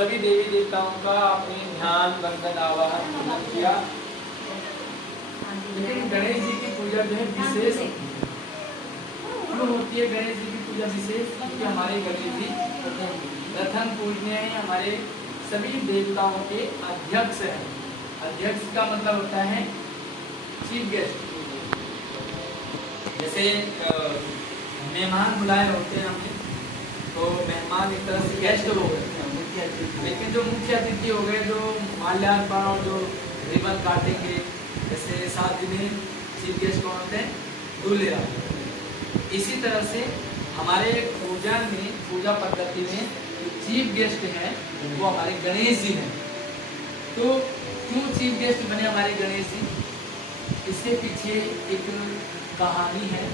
सभी देवी देवताओं का आपने ध्यान वंदन आवाहन पूजन किया। लेकिन गणेश जी की पूजा जो है विशेष क्यों होती है? गणेश जी की पूजा विशेष क्योंकि हमारे गणेश जी प्रथम पूजनीय है, हमारे सभी देवताओं के अध्यक्ष हैं। अध्यक्ष का मतलब होता है चीफ गेस्ट। जैसे मेहमान बुलाए होते हैं हमने, तो मेहमान एक तरह से गेस्ट हो गए, लेकिन जो मुख्य अतिथि हो गए, जो माल्यार्पण और जो रिबन काटेंगे, जैसे शादी में चीफ गेस्ट कौन होते हैं? दूल्हा। इसी तरह से हमारे पूजा में, पूजा पद्धति में जो चीफ गेस्ट हैं वो हमारे गणेश जी हैं। तो क्यों चीफ गेस्ट बने हमारे गणेश जी? इसके पीछे एक कहानी है।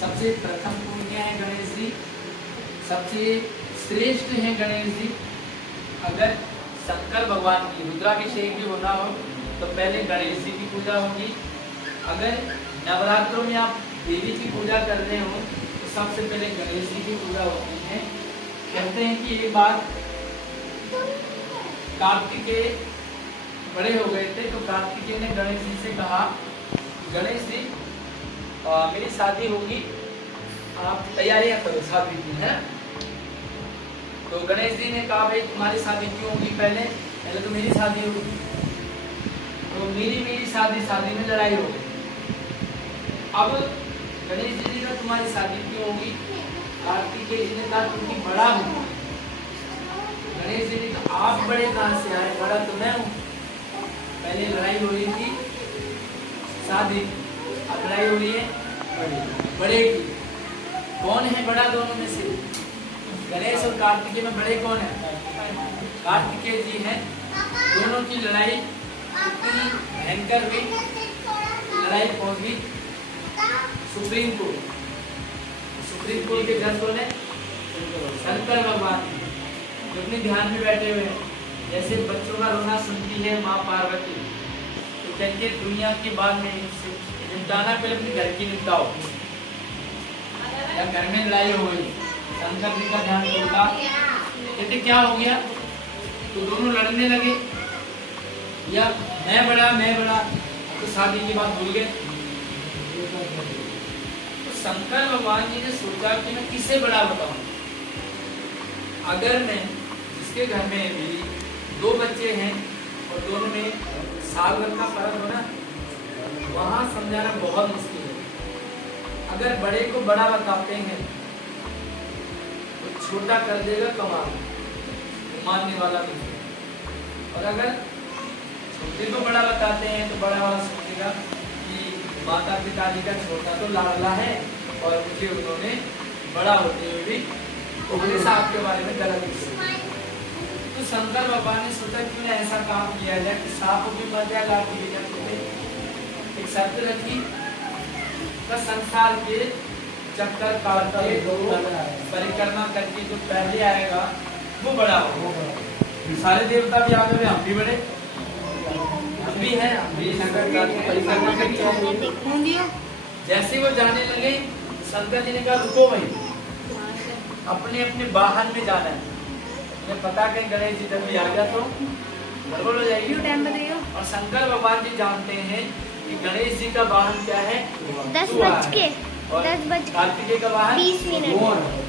सबसे प्रथम पूज्य है गणेश जी, सबसे श्रेष्ठ है गणेश जी। अगर शंकर भगवान की रुद्राभिषेक भी होना हो तो पहले गणेश जी की पूजा होगी। अगर नवरात्रों में आप देवी की पूजा कर रहे हो तो सबसे पहले गणेश जी की पूजा होती है। कहते हैं कि एक बार कार्तिकेय बड़े हो गए थे, तो कार्तिकेय ने गणेश जी से कहा, गणेश जी मेरी शादी होगी, आप तैयारियां करो शादी की, है। तो गणेश जी ने कहा, भाई तुम्हारी शादी क्यों होगी? पहले तो मेरी शादी होगी। तो मेरी शादी में लड़ाई हो गई। अब गणेश जी ने कहा तुम्हारी शादी क्यों होगी? कार्तिकेय जी ने कहा क्योंकि बड़ा हूँ। गणेश जी ने कहा आप बड़े कहाँ से आए? बड़ा तो मैं हूँ। पहले लड़ाई हो रही थी शादी, अब लड़ाई हो रही है बड़े की। कौन है बड़ा दोनों में से? गणेश और कार्तिकेय में बड़े कौन है? कार्तिकेय जी हैं। दोनों की लड़ाई इतनी भयंकर हुई, लड़ाई पहुंच गई सुप्रीम कोर्ट। सुप्रीम कोर्ट के जज कौन है? शंकर भगवान जो अपने ध्यान में बैठे हुए हैं। जैसे बच्चों का रोना सुनती है माँ पार्वती, तो कहती है दुनिया की बात नहीं निपटाना, पहले अपने घर की निपटाओ। या घर में लड़ाई हो गई, शंकर जी का ध्यान टूटा, कहते क्या हो गया? तो दोनों लड़ने लगे, या मैं बड़ा, तो शादी की बात भूल गए। तो शंकर भगवान जी ने सोचा कि मैं किसे बड़ा बताऊं। अगर मैं, जिसके घर में मेरी 2 बच्चे हैं और दोनों में साल भर का फर्क हो ना, वहां समझाना बहुत मुश्किल है। अगर बड़े को बड़ा बताते हैं तो छोटा कर देगा कमाल, मानने वाला नहीं। और अगर छोटे को बड़ा बताते हैं तो बड़ा वाला सोचेगा कि माता पिताजी का छोटा तो लाडला है और मुझे उन्होंने बड़ा होते हुए भी उन्होंने साहब के बारे में गलत सोचा। तो शंकर भगवान ने सोचा क्यों ना ऐसा काम किया जाए कि सांप भी मर जाए, लाठी भी जाए। एक शर्त रखी, संसार के चक्कर काटते परिक्रमा करके जो पहले आएगा वो बड़ा हो। सारे देवता भी आगे में, हम भी बड़े, हम भी हैं, हम भी शंकर की परिक्रमा करके। जैसे वो जाने लगे, शंकर जी ने कहा रुको भाई, अपने अपने वाहन में जाना है। मुझे पता कहीं गणेश जी जब भी आ गया तो गड़बड़ हो जाएगी। और शंकर भगवान जी जानते हैं कि गणेश जी का वाहन क्या है? 10 बज के कार्तिकेय का वाहन 20 मिनट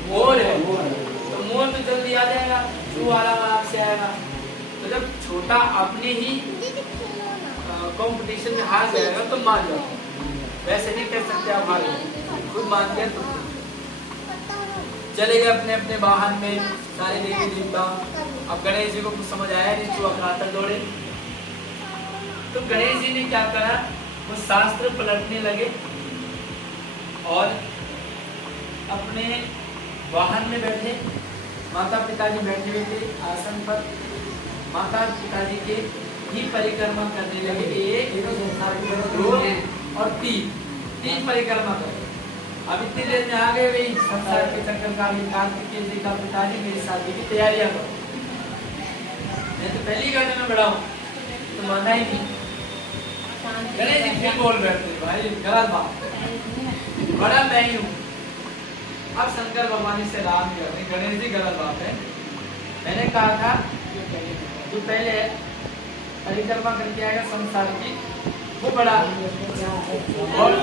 मोर है। तो मोर तो जल्दी आ जाएगा, जो आराम से आएगा। तो जब छोटा अपने ही कंपटीशन में हार जाएगा तो मान जाओ, वैसे नहीं कह सकते आप हार गए, खुद मान गए तो चले गए अपने अपने वाहन में सारे देवी देवता। अब गणेश जी को कुछ समझ आया नहीं, चूहा खाकर दौड़े। तो गणेश जी ने क्या करा, वो शास्त्र पलटने लगे और अपने वाहन में बैठे। माता पिताजी बैठे हुए थे आसन पर, माता पिताजी के ही परिक्रमा करने लगे। 1 2 और 3 परिक्रमा कर। अब इतनी देर में आ गए भाई संसार के चक्कर का भी। कार्तिकेय जी का पिताजी मेरी शादी की तैयारियां करो। मैं तो पहली घंटे में बड़ा हूँ, तो माना ही नहीं। गणेश जी फिर बोल बैठते, भाई गलत बात, बड़ा मैं ही हूँ। अब शंकर भगवान से राम कर रहे, गणेश जी गलत बात है, मैंने कहा था जो पहले परिक्रमा करके आएगा संसार की वो बड़ा, और